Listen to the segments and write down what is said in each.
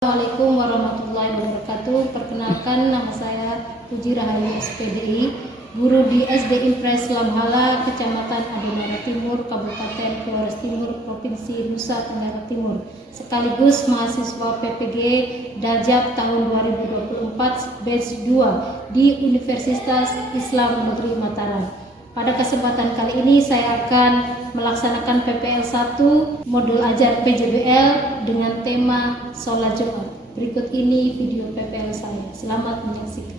Assalamualaikum warahmatullahi wabarakatuh. Perkenalkan, nama saya Puji Rahayu SPDI, guru di SD Impres Lamhala, Kecamatan Adonara Timur, Kabupaten Flores Timur, Provinsi Nusa Tenggara Timur, sekaligus mahasiswa PPG Daljab tahun 2024 batch 2 di Universitas Islam Negeri Mataram. Pada kesempatan kali ini saya akan melaksanakan PPL 1 modul ajar PJBL dengan tema Sholat Jumat. Berikut ini video PPL saya. Selamat menyaksikan.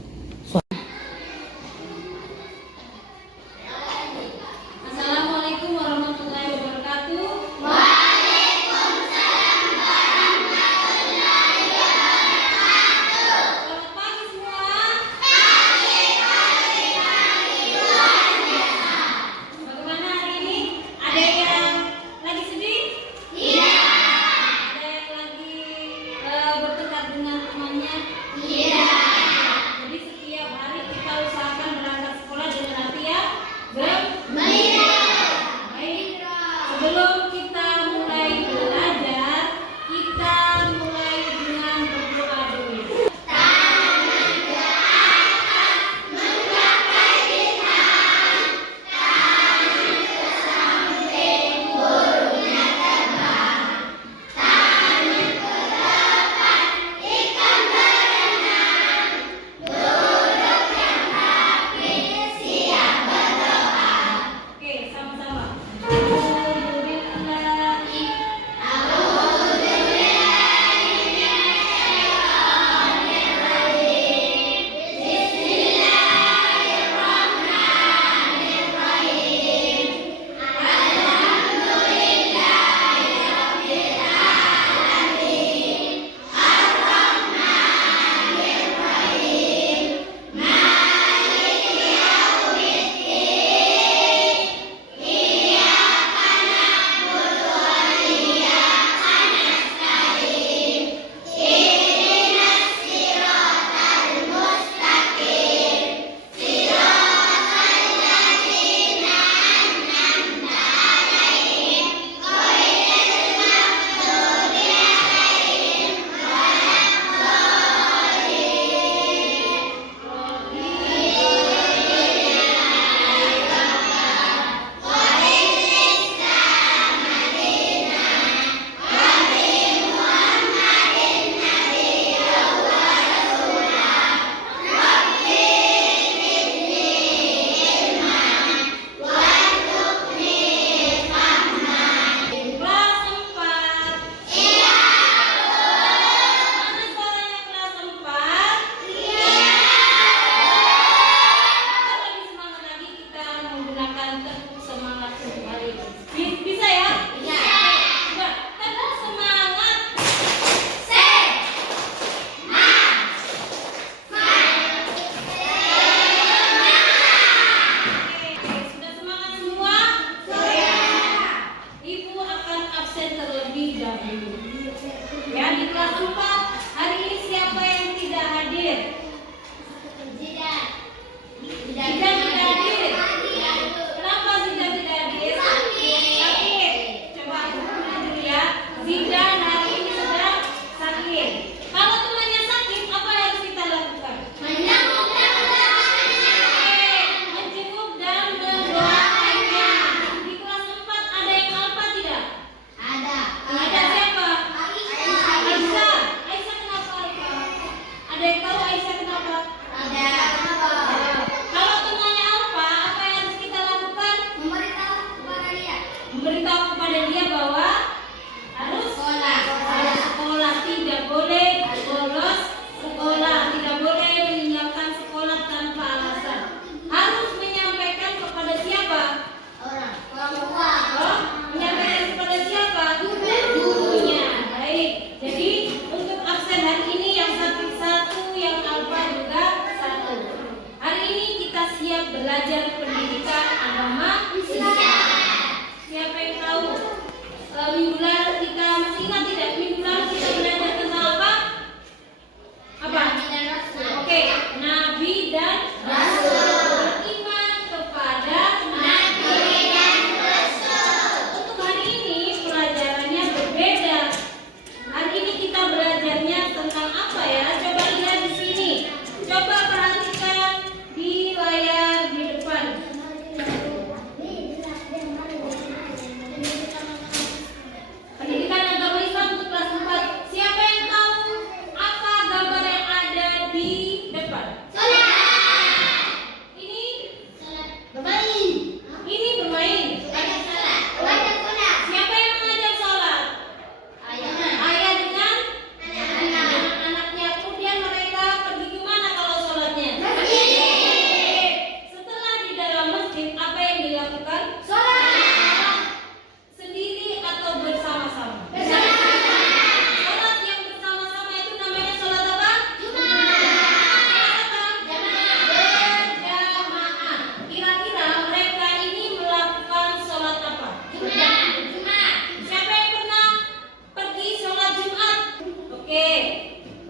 Assalamualaikum warahmatullahi wabarakatuh. Waalaikumsalam warahmatullahi wabarakatuh. Selamat pagi semua. Pagi luar biasa. Bagaimana hari ini? Ada yang lagi sedih? Iya. Ada yang lagi berdekat dengan temannya? Iya. Jadi setiap hari kita usahakan berangkat sekolah dengan hati yang Gembira. baik. Sebelum kita mulai belajar, kita mulai dengan berdoa dulu. Tangan ke atas menggapai bintang. Tangan ke samping burungnya terbang. Tangan ke depan ikan berenang. Duduk yang rapi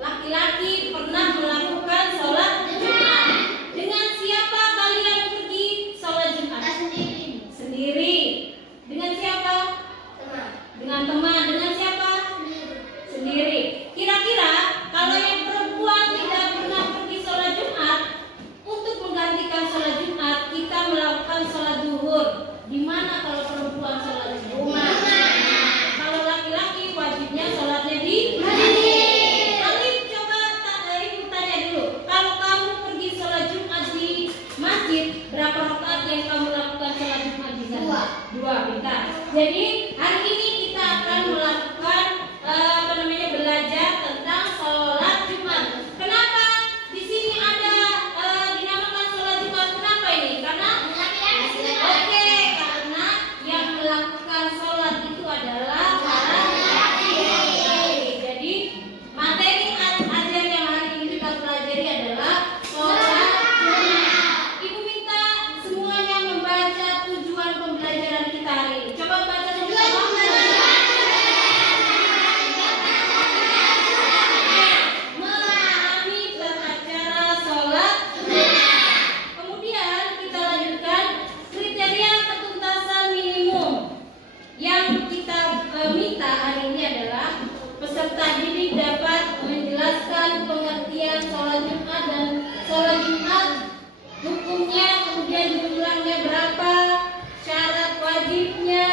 laki-laki pernah melakukan sholat Jumat. Dengan siapa kalian pergi sholat Jumat? Sendiri. Dengan siapa? Dengan teman. Dengan siapa? Sendiri. Kira-kira kalau yang perempuan tidak pernah pergi sholat Jumat, untuk menggantikan sholat Jumat kita melakukan sholat zuhur. Di mana kalau perempuan sholat Jumat? Kalau laki-laki wajibnya sholatnya di masjid. Alif, coba ibu tanya dulu. Kalau kamu pergi sholat Jumat di masjid, berapa rakaat yang kamu lakukan sholat Jumat di sana? Dua, pintar. Jadi hari ini kita akan melakukan belajar tentang sholat Jumat. Kenapa di sini ada dinamakan sholat Jumat? Kenapa ini? Karena oke, karena yang melakukan sholat itu adalah laki-laki. Jadi materi ajar yang hari ini kita pelajari adalah sholat Jumat. Ibu minta semuanya membaca tujuan pembelajaran kita hari ini. Coba baca sama-sama. Memahami tata cara sholat Jumat. Kemudian kita lanjutkan kriteria ketuntasan minimum. Yang kita minta hari ini adalah peserta didik dapat menjelaskan pengertian sholat Jumat dan sholat Jumat, hukumnya, kemudian jumlahnya berapa, syarat wajibnya,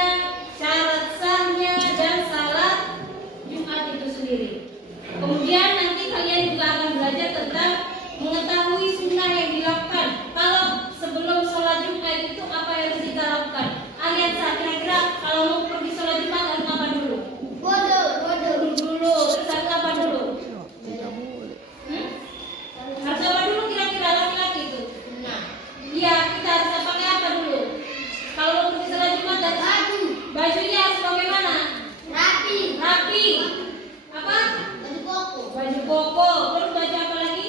syarat sahnya, dan salat Jumat itu sendiri. Kemudian nanti kalian juga akan belajar tentang mengetahui sunnah yang dilakukan. Kalau sebelum sholat Jumat itu apa yang harus kita lakukan? Ayat kira-kira kalau mau pergi sholat Jumat harus apa dulu? Wudhu dulu. Terus harus apa dulu? Harus apa dulu kira-kira laki-laki itu? Iya, kita harus pakai apa dulu? Kalau mau pergi sholat Jumat harus bajunya harus bagaimana? Rapi. Apa? Baju koko. Terus baju apa lagi?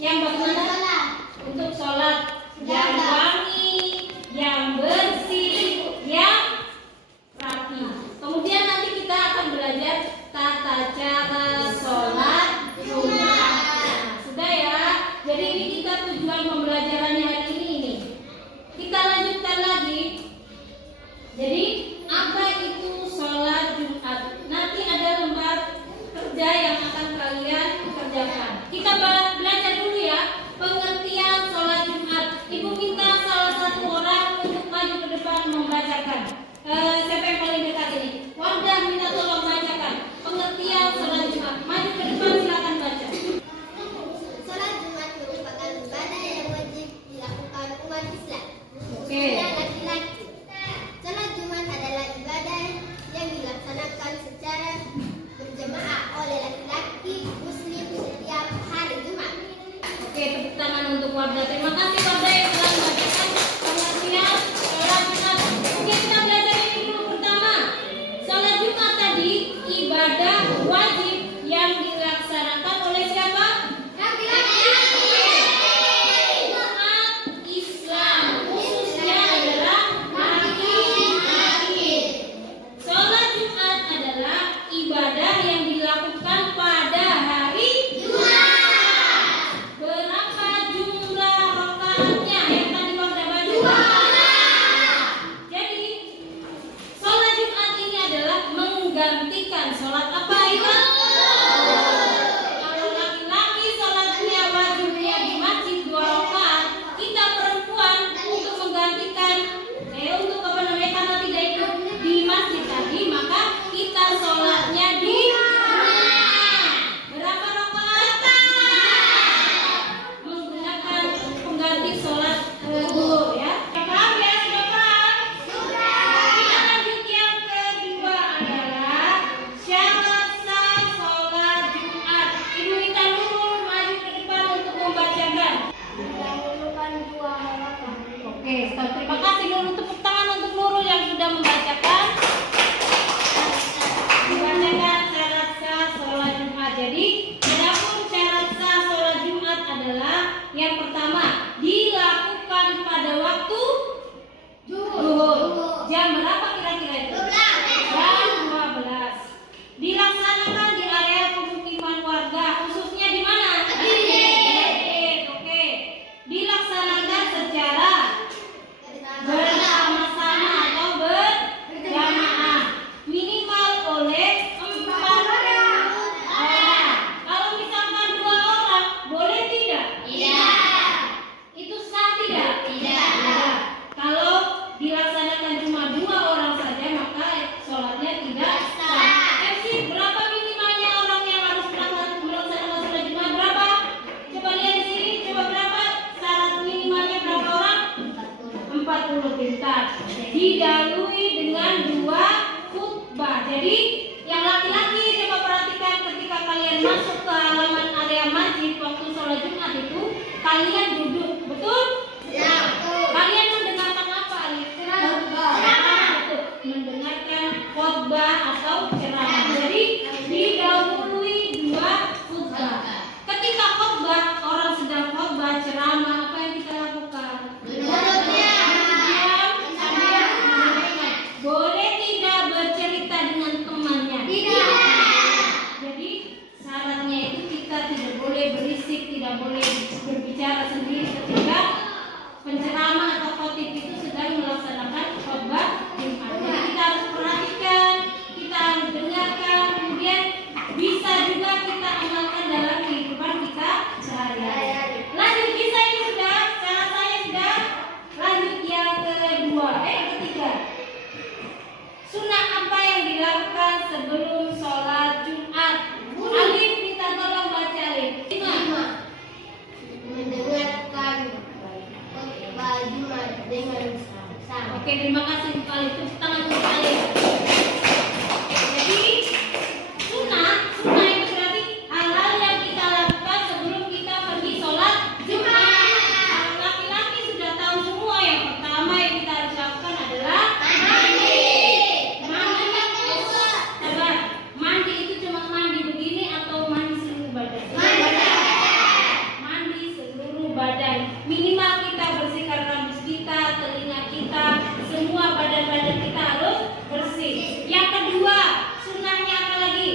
Yang bagaimana? Untuk sholat yang wangi, yang bersih, yang rapi. Kemudian nanti kita akan belajar tata cara sholat Jumat. Nah, sudah ya. Jadi ini kita tujuan pembelajarannya hari ini. Kita lanjutkan lagi. Jadi apa itu sholat Jumat? Nanti ada lembar kerja yang akan kalian kerjakan. Kita belajar dulu ya pengertian sholat Jumat. Ibu minta salah satu orang untuk maju ke depan membacakan. Siapa yang paling dekat ini? Wardah, minta tolong bacakan pengertian sholat Jumat. Maju ke depan, silakan baca. Sholat Jumat merupakan ibadah yang wajib dilakukan umat Islam. Oke. Laki-laki. Sholat Jumat adalah ibadah yang dilaksanakan secara berjamaah oleh laki-laki Muslim setiap hari Jumat. Oke, tepuk tangan untuk Wardah. Terima kasih Wardah yang telah membacakan pengertian sholat Jumat. Oke, kita belajar ini dulu pertama. Sholat Jumat tadi ibadah wajib yang dilaksanakan oleh siapa? Umat Islam, khususnya adalah laki-laki. Sholat Jumat adalah ibadah yang dilakukan pada hari Jumat. Berapa jumlah rakaatnya yang tadi Wardah baca? Jadi sholat Jumat ini adalah menggantikan sholat apa itu? Kalau laki-laki sholatnya wajibnya di masjid 2 rakaat, kita perempuan untuk menggantikan untuk karena tidak ikut di masjid tadi, maka kita sholatnya di rumah. Berapa rakaat? Menggunakan pengganti sholat zuhur ya. Paham ya? Sudah paham? Kita lanjut yang kedua adalah syarat sah sholat Jumat. Ibu minta Nurul maju ke depan untuk membacakan. Oke, terima kasih Nurul. Tepuk tangan untuk Nurul yang sudah membacakan. Dibacakan syarat sah sholat Jumat. Jadi, adapun syarat sah sholat Jumat adalah yang pertama dilakukan pada waktu zuhur. Jam berapa kira-kira itu? Jam 12. Dilaksanakan di area pemukiman masuk ke halaman area masjid waktu sholat Jumat itu kalian duduk, betul? Kalian mendengarkan apa, Alif? Betul, mendengarkan khotbah atau ceramah. Jadi didahului dua khutbah. Ketika khotbah, orang sedang khotbah ceramah, apa yang kita lakukan? Diam sambil mendengarkan. Boleh tidak bercerita dengan temannya? Jadi syaratnya itu kita tidak boleh berisik, tidak boleh berbicara sendiri ketika penceramah atau khotib itu sedang melaksanakan khotbah Jumat. Jadi kita harus perhatikan, kita harus dengarkan, kemudian bisa juga kita amalkan dalam kehidupan kita sehari-hari. Lanjut, bisa ini sudah, cara saya sudah. Lanjut yang ketiga. Sunnah apa yang dilakukan sebelum sholat Jumat? Alif, minta tolong baca, Alif. 5. Mendengarkan khotbah Jumat dengan sama. Oke, terima kasih untuk Alif. Tepuk tangan untuk Alif. Jadi sunnah itu berarti hal-hal yang kita lakukan sebelum kita pergi sholat Jumat. Kalau laki-laki sudah tahu semua, yang pertama yang kita harus lakukan adalah mandi. Sabar, mandi itu cuma mandi begini atau mandi seluruh badan? Mandi seluruh badan. Minimal kita bersihkan rambut kita, telinga kita, semua badan-badan kita harus bersih. Yang kedua, sunnahnya apa lagi?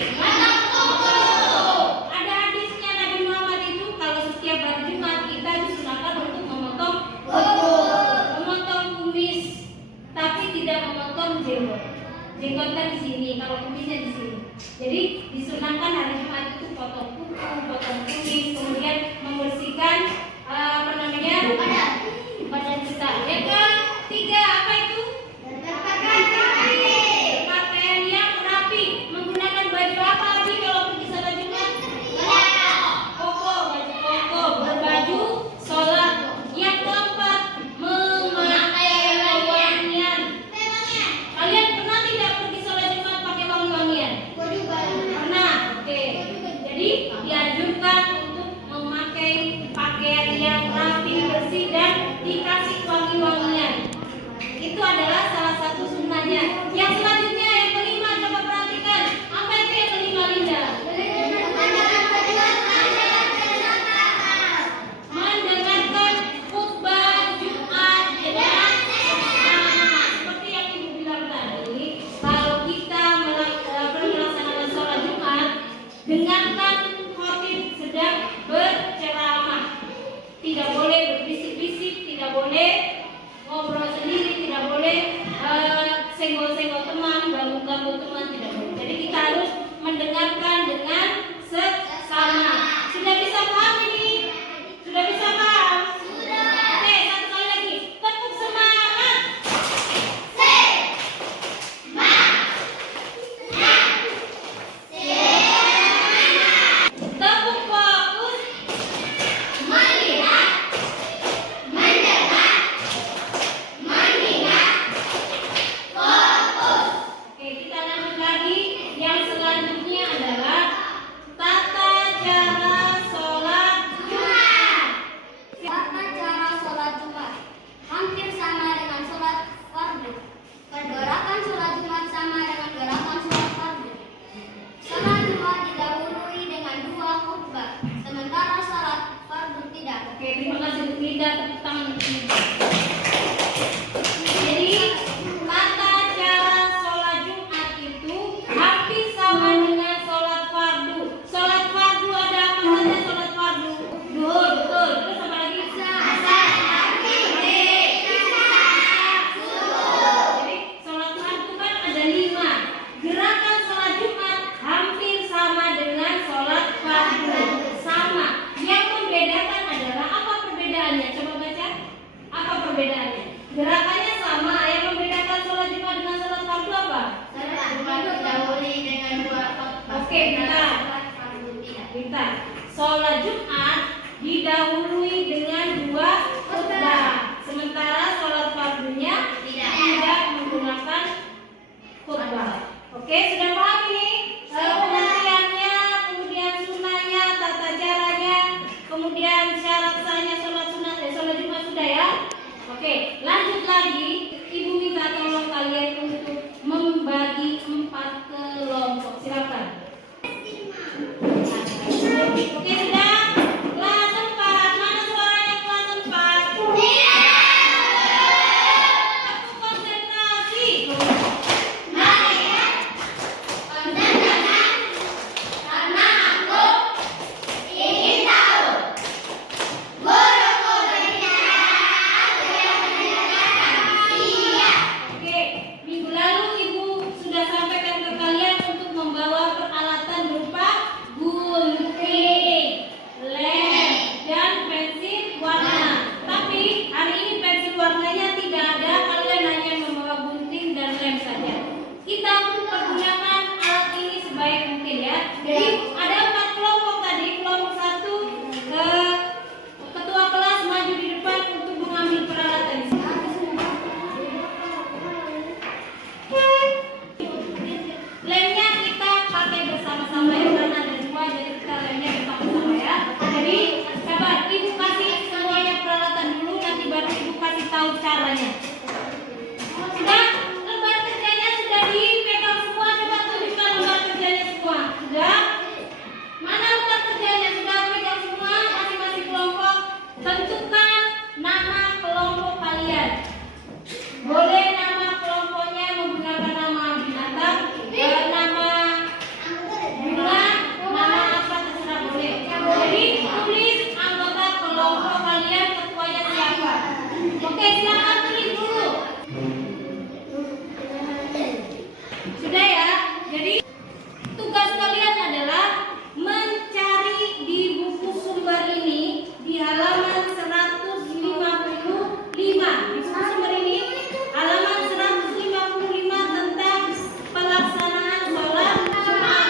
Ada hadisnya Nabi Muhammad itu kalau setiap hari Jumat kita disunahkan untuk memotong kumis, tapi tidak memotong jenggot. Jenggot kan di sini, kalau kumisnya di sini. Jadi disunahkan hari Jumat itu potong kuku, potong kumis, kemudian membersihkan badan kita. Yang ketiga apa itu? Pakaian yang rapi. Menggunakan baju apa lagi kalau pergi sholat Jumat? Baju koko, berbaju sholat. Yang keempat, memakai wangian. Kalian pernah tidak pergi sholat Jumat pakai wangi-wangian? Pernah. Oke. Jadi dianjurkan untuk memakai pakaian yang rapi, bersih, dan dikasih wangi-wangian. Itu adalah salah satu sunnahnya. Yang selanjutnya yang kelima, coba perhatikan. Apa itu yang kelima, Linda? Mendengarkan khutbah Jumat dengan sama. Seperti yang Ibu bilang tadi, kalau kita melaksanakan sholat Jumat, dengarkan khotib sedang berceramah. Tidak boleh berbisik-bisik, tidak boleh ngobrol sendiri, tidak boleh senggol-senggol teman, ganggu-ganggu teman, tidak boleh. Jadi kita harus mendengarkan dengan seksama. Sudah bisa paham ini? Sudah bisa paham? Oke, satu kali lagi. Tepuk semangat. Tepuk fokus. Oke, kita lanjut lagi. Yang selanjutnya adalah tata cara sholat Jumat. Tata cara sholat Jumat hampir sama dengan sholat fardu. Gerakan sholat Jumat sama dengan gerakan sholat fardu. Sholat Jumat didahului dengan 2 khutbah, sementara sholat fardu tidak. Oke, terima kasih untuk Linda. Tepuk tangan untuk Linda. Jadi tata cara sholat Jumat itu hampir sama dengan sholat fardu. Sholat fardu ada apa saja sholat fardu? Duhur, betul. Terus apa lagi? Jadi sholat fardu kan ada 5. Gerakan sholat Jumat hampir sama dengan sholat fardu. Sama. Yang membedakan adalah apa perbedaannya? Coba baca. Apa perbedaannya? Gerakannya sama. Yang membedakan sholat Jumat dengan sholat fardu apa? Sholat Jumat didahului dengan 2 khutbah. Oke, bentar. Sholat fardu tidak. Bentar. Sholat Jumat didahului dengan 2 khutbah. Sementara sholat fardunya tidak menggunakan khutbah. Oke, sudah paham ini? Pengertiannya, kemudian sunnah lagi, Ibu minta tolong kalian untuk membagi 4 kelompok. Silakan. Oke, sudah. Kelas 4. Mana suaranya kelas 4? Aku konsentrasi. Oke, minggu lalu Ibu sudah sampaikan ke kalian untuk membawa peralatan berupa gunting, lem, dan pensil warna. Tapi hari ini pensil warnanya tidak ada, kalian hanya membawa gunting dan lem saja. Kita pergunakan alat ini sebaik mungkin ya. Jadi ada 4 kelompok tadi. Kelompok 1 ketua kelas maju di depan untuk mengambil peralatan. Lemnya kita pakai bersama-sama ya, karena ada 2, jadi kita lemnya bersama-sama ya. Jadi sabar, Ibu kasih semuanya peralatan dulu, nanti baru Ibu kasih tahu caranya. Sudah? Lembar kerjanya sudah dipegang semua, coba tunjukkan lembar kerjanya semua. Sudah? Mana lembar kerjanya? Sudah pegang semua masing-masing kelompok. Tentukan nama kelompok kalian. Boleh nama kelompoknya menggunakan nama binatang, nama bunga, nama apa terserah boleh. Jadi tulis anggota kelompok kalian, ketuanya siapa. Oke, silakan tulis dulu. Sudah ya? Jadi tugas kalian adalah mencari di buku sumber ini di halaman 155. Di buku sumber ini halaman 155 tentang pelaksanaan sholat Jumat.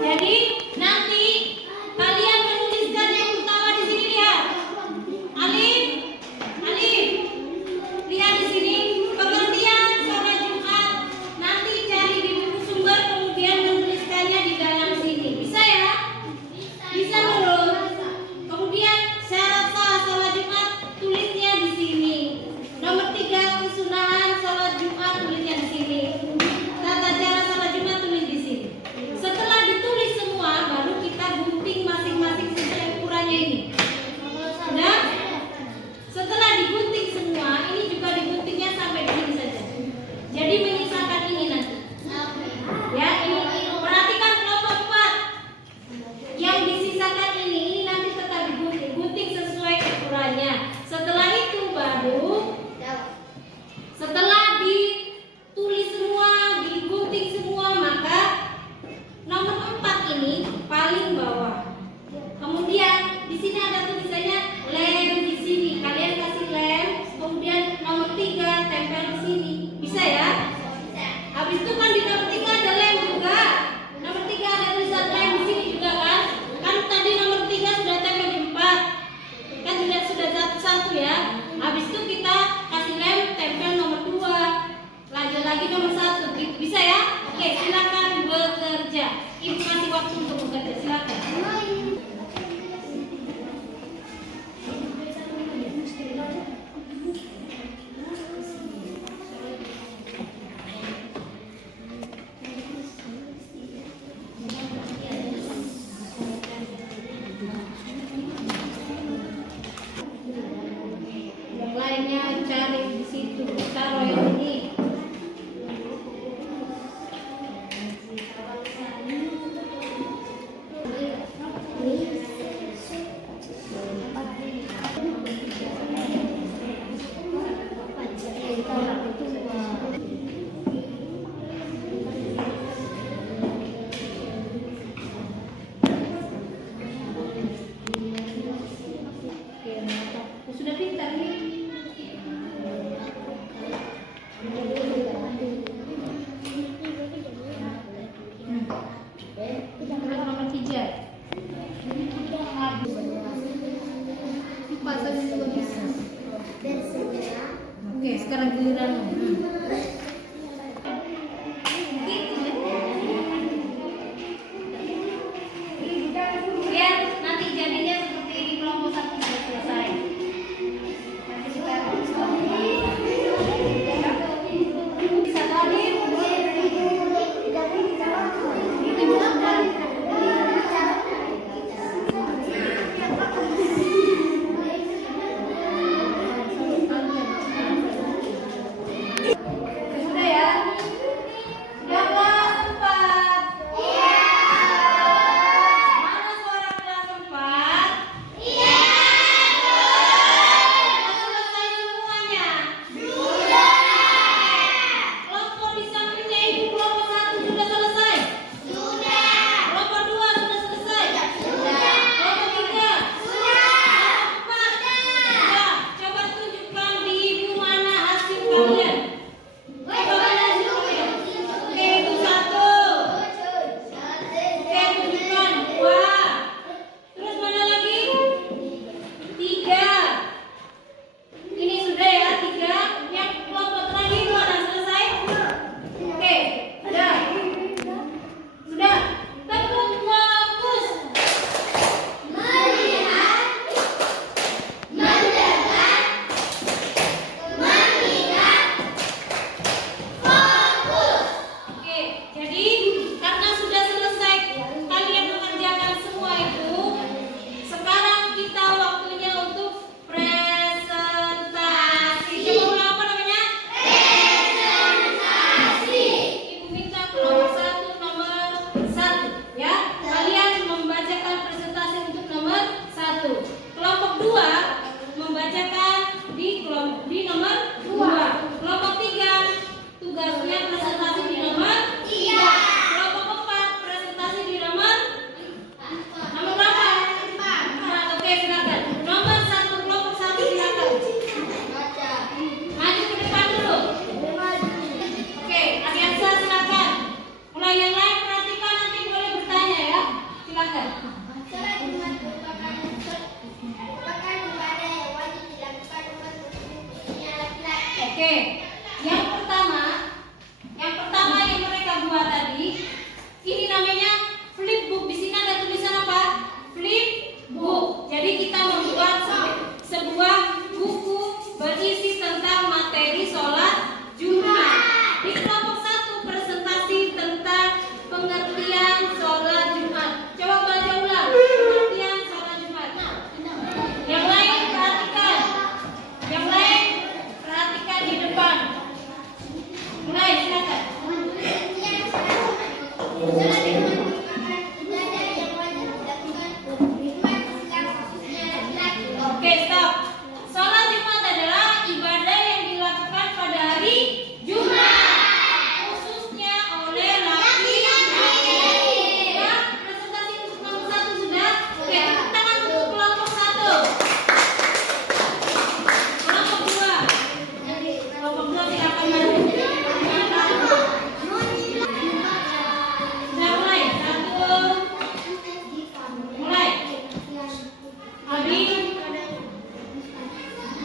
Jadi nanti kalian menuliskan yang pertama di sini, lihat. Alif, lihat di sini pengertian sholat Jumat. Nanti cari di buku sumber kemudian menuliskannya di dalam sini. Bisa ya? Bisa belum? Kemudian syarat sah sholat Jumat tulisnya di sini. Nomor 3 kesunahan sholat Jumat tulisnya di sini. Tata cara sholat Jumat tulis di sini. Setelah ditulis semua, baru kita gunting masing-masing sesuai ukurannya ini. Sudah? Setelah digunting semua, ini juga diguntingnya sampai di sini saja. Jadi menyisakan ini nanti. Ya, ini perhatikan kelompok 4. Yang disisakan ini nanti tetap digunting, gunting sesuai ukurannya. Setelah itu baru setelah ditulis semua, digunting semua, maka nomor 4 ini paling bawah. Kemudian di sini ada tulisannya lem di sini. Kalian kasih lem, kemudian nomor 3 tempel di sini. Bisa ya? Habis itu kan di nomor 3 ada lem juga. Nomor 3 ada tulisan lem di sini juga kan? Kan tadi nomor 3 sudah tempel di 4. Kan sudah satu ya. Habis itu kita kasih lem tempel nomor 2. Lanjut lagi nomor 1. Bisa ya? Oke, silakan bekerja. Ibu kasih waktu untuk bekerja. Silakan. Yang lainnya cari di situ, taruh yang ini. Sudah pintar nih. Nomor 3. Pasang juga bisa. Oke, sekarang giliran. Lihat nanti jadinya seperti di kelompok 1 sudah selesai. Nanti kita silakan. Sholat Jumat merupakan ibadah yang wajib dilakukan umat muslimnya laki-laki. Oke, yang pertama yang mereka buat tadi, ini namanya flip book. Di sini ada tulisan apa? Flip book. Jadi kita membuat sebuah buku berisi tentang materi sholat Jumat. Di kelompok 1 presentasi tentang pengertian sholat Jumat. Coba baca ulang pengertian sholat Jumat. Yang lain perhatikan. Yang lain perhatikan di depan. Mulai silakan. Sholat Jumat merupakan ibadah yang wajib dilakukan umat Islam khususnya laki-laki. Oke, stop. Sholat Jumat adalah ibadah yang dilakukan pada hari Jumat, khususnya oleh laki-laki. Ya, presentasi untuk kelompok 1 sudah. Oke, tepuk tangan untuk kelompok 1. Kelompok 2. Kelompok 2 silakan maju. Sudah mulai. 1. Mulai. Abi.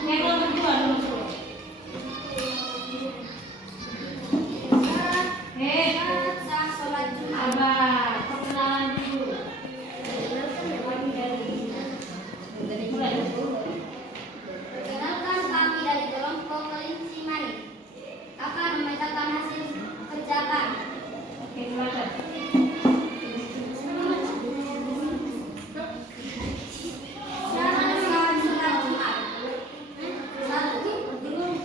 Yang kelompok 2 dulu. Sah sholat Jumat. Sabar, perkenalan dulu. Mulai. Perkenalkan, kami dari kelompok kelinci manik akan memetakan hasil kerja kami. Oke, silakan. Syarat sholat Jumat. 1.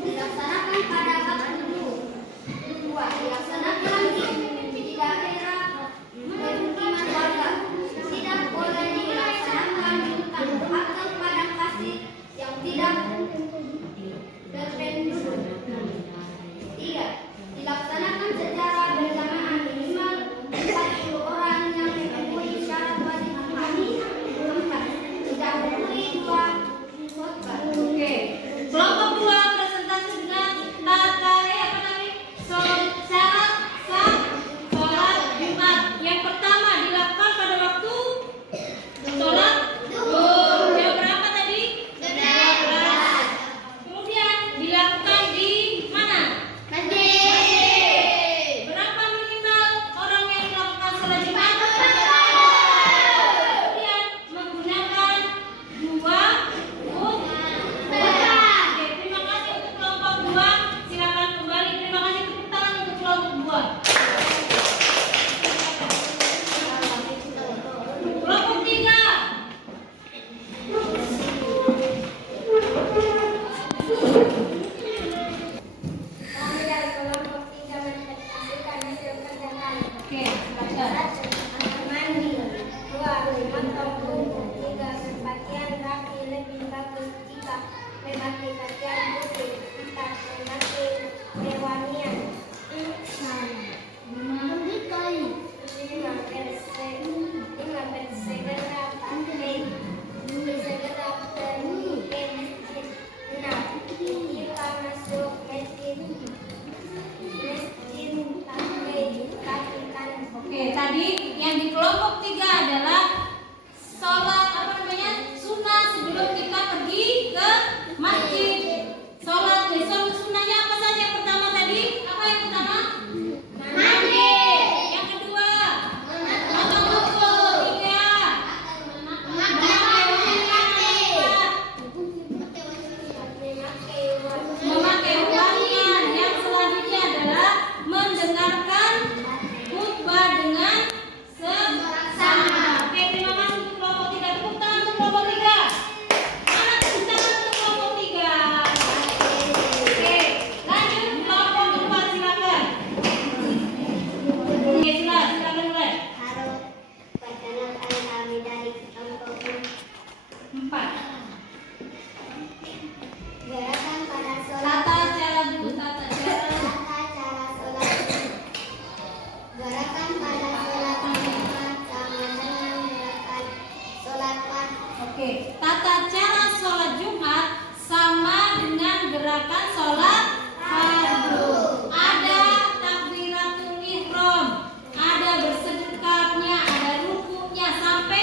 Dilaksanakan pada waktu. 2. Dilaksanakan di daerah permukiman warga. Tidak boleh dilaksanakan di hutan atau padang pasir yang tidak berpenduduk. 3. Dilaksanakan secara berjamaah minimal 40 orang yang memenuhi syarat wajib Jumat. 4. Didahului 2 khotbah. Oke. Kelompok 2 presentasi dengan syarat sah sholat Jumat. Yang pertama dilakukan pada waktu sholat zuhur. Jam berapa tadi? 12. Kemudian dilakukan di mana? Masjid. Berapa minimal orang yang melakukan sholat Jumat? Kemudian menggunakan 2 khutbah. Oke, terima kasih untuk kelompok 2. Silakan kembali. Terima kasih, tepuk tangan untuk kelompok 2. Kelompok 3. Kami dari kelompok 3 menyaksikan hasil kerja kami. Oke, silakan. 1. Mandi. 2. Memotong kuku. 3. Berpakaian rapi lebih bagus jika memakai pakaian putih. 4. Memakai pewangian. 5. Bersegera pakai segera pergi ke masjid. 6. Ketika masuk masjid pakai kaki kanan. Oke, tadi yang di kelompok 3 adalah sholat sunnah sebelum kita pergi ke masjid. Sholat sunnahnya apa saja? Yang pertama tadi apa yang pertama? Mandi. Yang kedua potong kuku. 3 memakai wangian. Yang selanjutnya adalah mendengarkan khutbah dengan sesama. Oke, terima kasih untuk kelompok 3. Tepuk tangan untuk kelompok 3. Mana tepuk tangan untuk kelompok 3? Oke, lanjut kelompok 4, silakan. Oke, silakan mulai. Halo, perkenalkan kami dari kelompok 4. gerakan pada sholat. Tata cara dulu, tata cara. Tata cara sholat. Gerakan pada sholat Jumat sama dengan gerakan sholat fardu. Oke, tata cara sholat Jumat sama dengan gerakan sholat fardu. Ada takbiratul ihram, ada bersedekahnya, ada rukuknya sampai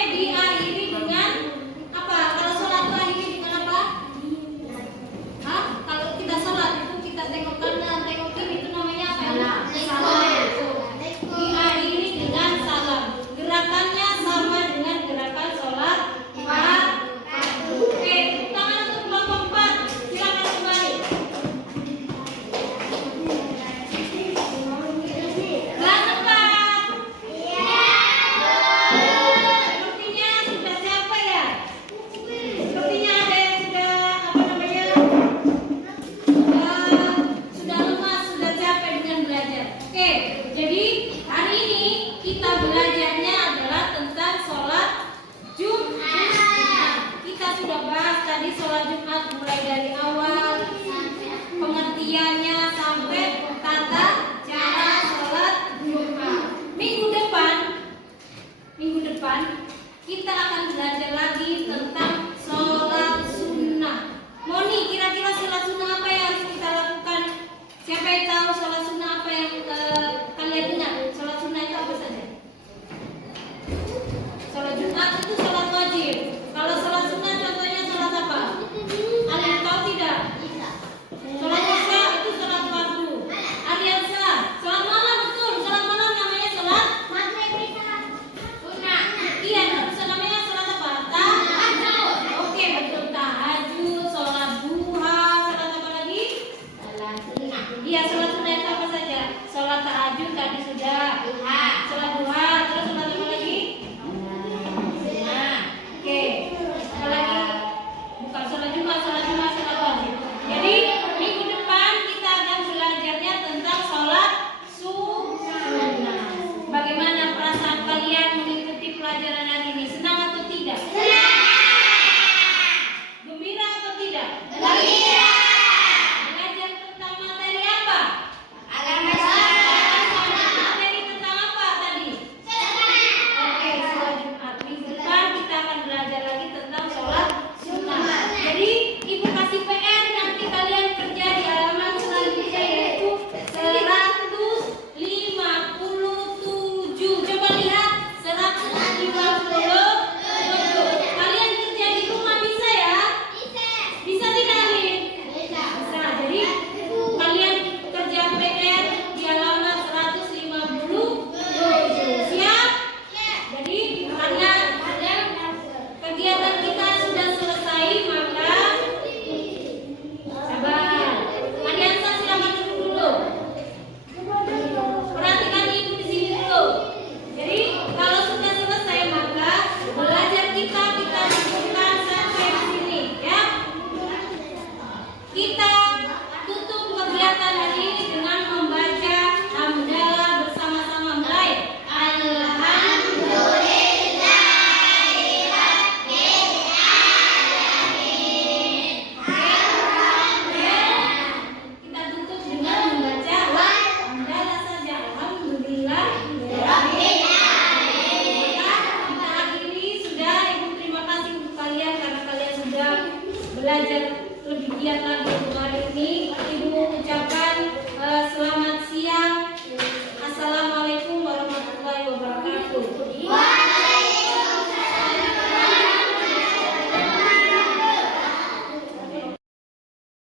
kita akan belajar